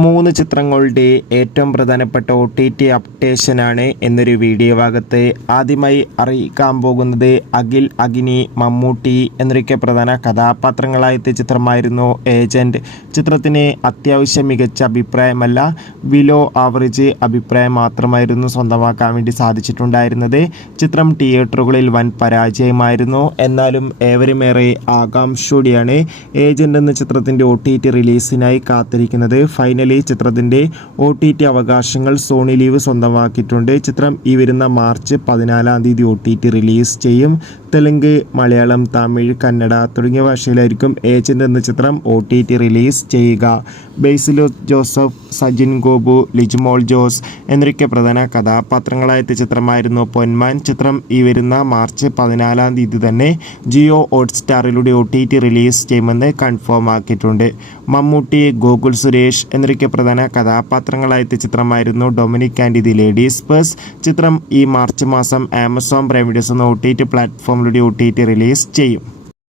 3 ചിത്രങ്ങളുടെ ഏറ്റവും പ്രധാനപ്പെട്ട OTT അപ്ഡേഷനാണ് എന്നൊരു വീഡിയോ ഭാഗത്ത് ആദ്യമായി അറിയിക്കാൻ പോകുന്നത്. അഖിൽ, അഗ്നി, മമ്മൂട്ടി എന്നൊക്കെ പ്രധാന കഥാപാത്രങ്ങളായെത്തിയ ചിത്രമായിരുന്നു ഏജന്റ്. ചിത്രത്തിന് അത്യാവശ്യം മികച്ച അഭിപ്രായമല്ല, ബിലോ ആവറേജ് അഭിപ്രായം മാത്രമായിരുന്നു സ്വന്തമാക്കാൻ വേണ്ടി സാധിച്ചിട്ടുണ്ടായിരുന്നത്. ചിത്രം തിയേറ്ററുകളിൽ വൻ പരാജയമായിരുന്നു. എന്നാലും ഏവരുമേറെ ആകാംക്ഷയോടെയാണ് ഏജന്റ് എന്ന ചിത്രത്തിൻ്റെ OTT റിലീസിനായി കാത്തിരിക്കുന്നത്. ഫൈനലി ചിത്രത്തിൻ്റെ OTT അവകാശങ്ങൾ സോണി ലീവ് സ്വന്തമാക്കിയിട്ടുണ്ട്. ചിത്രം ഈ വരുന്ന മാർച്ച് 14-ാം തീയതി OTT റിലീസ് ചെയ്യും. തെലുങ്ക്, മലയാളം, തമിഴ്, കന്നഡ തുടങ്ങിയ ഭാഷയിലായിരിക്കും ഏജന്റ് എന്ന ചിത്രം OTT റിലീസ് ചെയ്യുക. ബേസിൽ ജോസഫ്, സജിൻ ഗോപു, ലിജുമോൾ ജോസ് എന്നൊക്കെ പ്രധാന കഥാപാത്രങ്ങളായെത്തിയ ചിത്രമായിരുന്നു പൊന്മാൻ. ചിത്രം ഈ വരുന്ന മാർച്ച് 14-ാം തീയതി തന്നെ ജിയോ ഹോട്ട്സ്റ്റാറിലൂടെ OTT റിലീസ് ചെയ്യുമെന്ന് കൺഫേം ആക്കിയിട്ടുണ്ട്. മമ്മൂട്ടി, ഗോകുൽ സുരേഷ് എന്നൊക്കെ പ്രധാന കഥാപാത്രങ്ങളായെത്തിയ ചിത്രമായിരുന്നു Dominic and the ladies purse. ചിത്രം ഈ മാർച്ച് മാസം ആമസോൺ പ്രൈം വീഡിയോസ് എന്ന OTT പ്ലാറ്റ്ഫോമിലൂടെ OTT റിലീസ് ചെയ്യും.